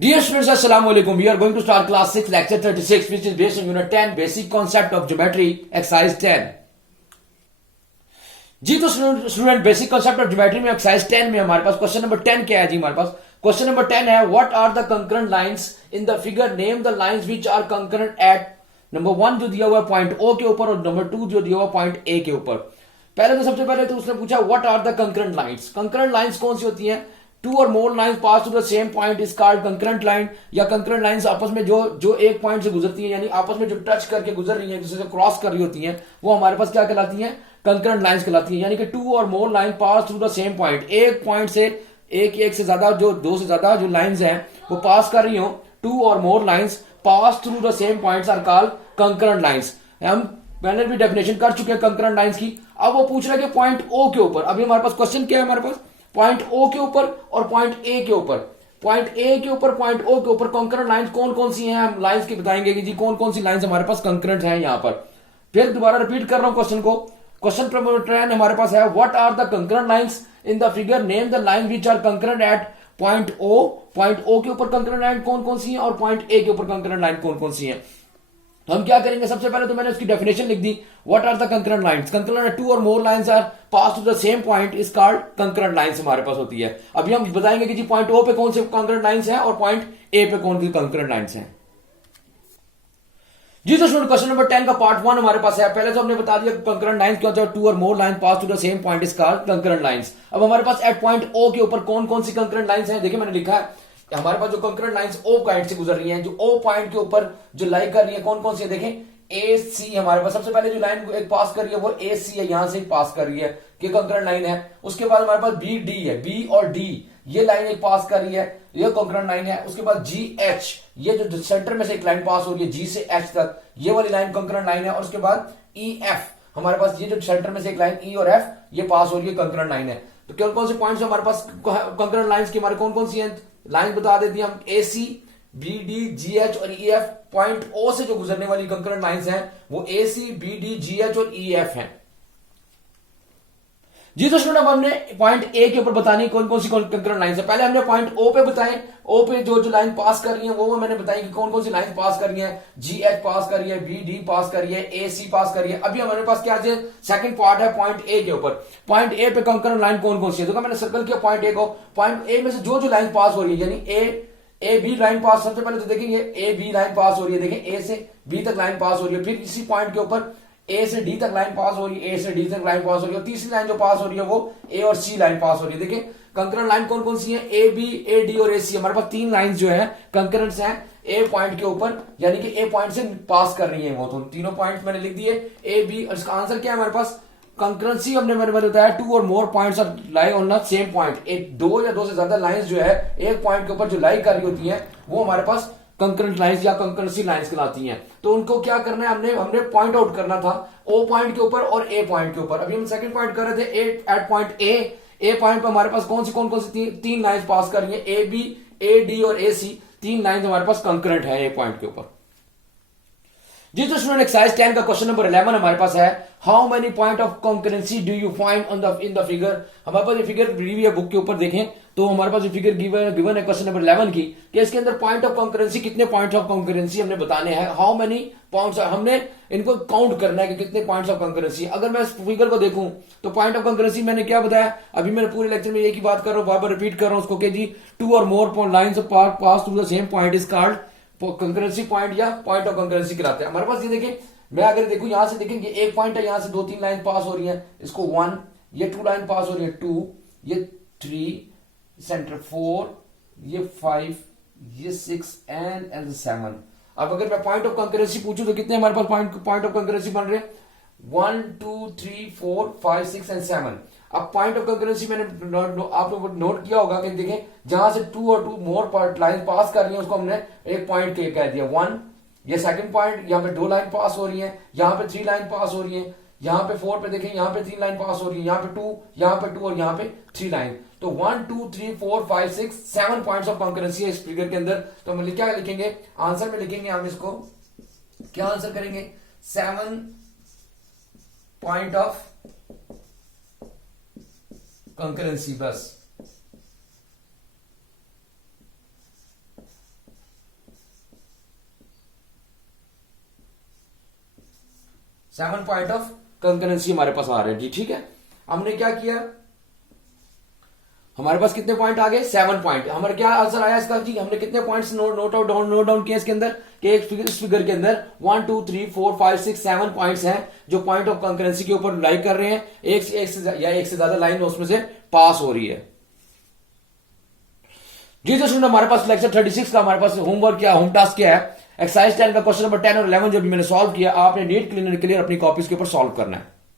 Dear students, Assalamualaikum. We are going to start class 6, lecture 36, which is based on unit 10, basic concept of geometry, exercise 10. जी तो student basic concept of geometry में exercise 10 में हमारे पास question number 10 क्या है जी हमारे पास question number 10 है what are the concurrent lines in the figure name the lines which are concurrent at number 1 जो दिया हुआ पॉइंट ओ के ऊपर और नंबर 2 जो दिया हुआ पॉइंट ए के ऊपर। पहले तो सबसे पहले तो उसने पूछा what are the concurrent lines. Concurrent lines कौन सी होती हैं? टू और more lines pass to the same point is called concurrent line, या कंकरेंट लाइंस आपस में जो एक पॉइंट से गुजरती हैं, यानी आपस में जो टच करके गुजर रही हैं, जिससे क्रॉस कर रही होती हैं, वो हमारे पास क्या कहलाती हैं? कंकरेंट लाइंस कहलाती हैं। यानी कि टू और more line pass through the same point, एक पॉइंट से एक से ज्यादा जो दो से ज्यादा जो लाइंस हैं वो पास कर रही हो, टू और more lines pass through the same points are called concurrent lines. हम पहले भी डेफिनेशन कर चुके हैं कंकरेंट लाइंस की। अब वो पूछ रहा है कि पॉइंट ओ के ऊपर, अभी हमारे पास क्वेश्चन क्या है? हमारे पास पॉइंट ओ के ऊपर और पॉइंट ए के ऊपर, पॉइंट ए के ऊपर पॉइंट ओ के ऊपर कंकरेंट लाइंस कौन कौन सी हैं, हम लाइंस की बताएंगे कि जी कौन कौन सी लाइंस हमारे पास कंकरेंट हैं यहाँ पर। फिर दोबारा रिपीट कर रहा हूं क्वेश्चन को। क्वेश्चन नंबर 10 हमारे पास है what are the concurrent lines in the figure name the line which are concurrent at point O. Point O के ऊपर कंकरेंट लाइन कौन कौन सी है और पॉइंट ए के ऊपर कंकरेंट लाइन कौन कौन सी है। तो हम क्या करेंगे, सबसे पहले तो मैंने उसकी डेफिनेशन लिख दी। What are the concurrent lines? Concurrent two और more lines are pass to the same point is called concurrent lines हमारे पास होती है। अभी हम बताएंगे कि जी पॉइंट ओ पे कौन से कंकरेंट लाइंस हैं और पॉइंट ए पे कौन सी कंकरेंट लाइंस हैं। जी तो स्टूडेंट क्वेश्चन नंबर 10 का पार्ट 1 हमारे पास है। पहले तो हमने बता दिया कंकरेंट लाइंस क्या होता है, टू और more line pass to the same point is called concurrent lines. अब हमारे पास एट पॉइंट ओ के ऊपर कौन कौन सी कंकरेंट लाइंस हैं, देखिए मैंने लिखा है हमारे पास जो कंकरेंट लाइंस ओ पॉइंट से गुजर रही हैं, जो ओ पॉइंट के ऊपर जो लाई कर रही है कौन कौन सी है, देखें ए सी हमारे पास सबसे पहले जो लाइन एक पास कर रही है वो ए सी है, यहां से पास कर रही है कि कंकरेंट लाइन है। उसके बाद हमारे पास बी डी है, बी और डी ये लाइन एक पास कर रही है, ये कंकरेंट लाइन है। उसके बाद जी एच ये जो सेंटर में से एक लाइन पास हो रही है जी से एच तक, ये वाली लाइन कंकरेंट लाइन है। और उसके बाद ई एफ हमारे पास ये जो सेंटर में से एक लाइन ई और एफ ये पास हो रही है कंकरेंट लाइन है। तो कौन कौन से पॉइंट्स हमारे पास कंकरेंट लाइंस की हमारे कौन कौन सी हैं लाइन बता देती हैं हम। A C B D G H और ई एफ पॉइंट ओ से जो गुजरने वाली कंकरेंट लाइंस हैं वो A C B D G H और ई एफ हैं। जी तो स्टूडेंट अब हमने पॉइंट ए के ऊपर बतानी कौन कौन सी कंकरेंट लाइंस है। पहले हमने पॉइंट ओ पे बताए, ओ पे जो जो लाइन पास कर रही है वो मैंने बताई कि कौन कौन सी लाइन पास कर रही है। जी एच पास कर रही है, बी डी पास कर रही है, ए सी पास कर रही है। अभी हमारे पास क्या है, सेकंड पार्ट है पॉइंट ए के ऊपर। पॉइंट ए पे कंकरेंट लाइन कौन कौन सी है, तो मैंने सर्कल किया पॉइंट ए को। पॉइंट ए में से जो जो लाइन पास हो रही है यानी ए बी लाइन पास, सबसे पहले तो देखेंगे ए बी लाइन पास हो रही है, देखें ए से बी तक लाइन पास हो रही है। फिर इसी पॉइंट के ऊपर ए से डी तक लाइन पास हो रही है, ए से डी तक लाइन पास हो रही है। और तीसरी लाइन जो पास हो रही है वो ए और सी लाइन पास हो रही है। देखिए कंकरेंट लाइन कौन कौन सी है, ए बी ए डी और ए सी। हमारे पास तीन लाइन जो है कंकरेंट्स हैं ए पॉइंट के ऊपर, यानी कि ए पॉइंट से पास कर रही है वो। तो तीनों पॉइंट मैंने लिख दिए ए बी। और इसका आंसर क्या है हमारे पास, कंकरेंसी हमने मैंने बताया टू और more points are lie on the same point. एक दो या दो से ज्यादा लाइंस जो है एक पॉइंट के ऊपर जो लाई कर रही होती हैं वो हमारे पास कंकरेंट लाइंस या कंकरेंसी लाइंस कहलाती हैं। तो उनको क्या करना है, हमने पॉइंट आउट करना था ओ पॉइंट के ऊपर और ए पॉइंट के ऊपर। अभी हम सेकंड पॉइंट कर रहे थे एट पॉइंट ए पॉइंट पर हमारे पास कौन सी तीन लाइंस पास कर रही है, ए बी ए डी और ए सी। तीन लाइंस हमारे पास कंकरेंट है ए पॉइंट के ऊपर। जी तो स्टूडेंट एक्सरसाइज 10 का क्वेश्चन नंबर 11 हमारे पास है how many point of concurrency do you find in the figure. हमारे पास ये फिगर दी हुई है बुक के ऊपर, देखें तो हमारे पास ये फिगर गिवन है क्वेश्चन नंबर 11 की कि इसके अंदर पॉइंट ऑफ कंकरेंसी कितने पॉइंट्स ऑफ कंकरेंसी हमने बताने हैं। हाउ मेनी पॉइंट्स हमने इनको काउंट करना है कि कितने पॉइंट्स ऑफ कंकरेंसी। अगर मैं इस फिगर को देखूं तो पॉइंट ऑफ कंकरेंसी मैंने क्या बताया, अभी मैंने पूरे लेक्चर में एक ही बात कर रहा हूं, बार बार रिपीट कर रहा हूं उसको कि जी टू और more lines pass through the same point is called concurrency point या पॉइंट ऑफ कंकरेंसी कराते हैं। हमारे पास ये देखें, मैं अगर देखूं यहां से देखेंगे एक पॉइंट है, यहां से दो तीन लाइन पास हो रही है, इसको 1, ये 2 लाइन पास हो रही है 2, ये 3, सेंटर 4, ये 5, ये 6 एंड 7। अब अगर मैं पॉइंट ऑफ कंकरेंसी पूछूं तो कितने हमारे पास पॉइंट ऑफ कंकरेंसी बन रहे हैं, 1 2 3 4 5 6 एंड 7। अब पॉइंट ऑफ कंकरेंसी मैंने आपने नोट किया होगा कि देखें जहां से टू और टू मोर लाइन पास कर रही है उसको हमने एक पॉइंट के कह दिया 1। ये सेकंड पॉइंट, यहाँ पे 2 लाइन पास हो रही है, यहाँ पे 3 लाइन पास हो रही है, यहाँ पे 4 पे देखें यहाँ पे 3 लाइन पास हो रही है, यहाँ पे 2, यहाँ पे 2 और यहाँ पे 3 लाइन। तो 1 2 3 4 5 6 7 पॉइंट्स ऑफ कंकरेंसी है इस फिगर के अंदर। तो हम क्या लिखेंगे, आंसर में लिखेंगे हम इसको, क्या आंसर करेंगे, 7 पॉइंट ऑफ कंकरेंसी बस। 7 पॉइंट ऑफ कंकरेंसी हमारे पास आ रहे हैं जी। ठीक है, हमने क्या किया, हमारे पास कितने पॉइंट आ गए, 7 पॉइंट। हमारा क्या आंसर आया इसका जी, हमने कितने पॉइंट्स नोट डाउन किए इसके अंदर, कि इस फिगर के अंदर 1 2 3 4 5 6 7 पॉइंट्स हैं जो पॉइंट ऑफ कंकरेंसी के ऊपर लाई कर रहे हैं। एक से ज्यादा लाइन उसमें से पास हो रही है जी। तो स्टूडेंट हमारे पास लेक्चर 36 का हमारे पास होमवर्क क्या, होम टास्क क्या है, एक्सरसाइज 10 का क्वेश्चन नंबर 10 और 11 जो भी मैंने सॉल्व किया, आपने नीट क्लियर अपनी कॉपीज के ऊपर सॉल्व करना है।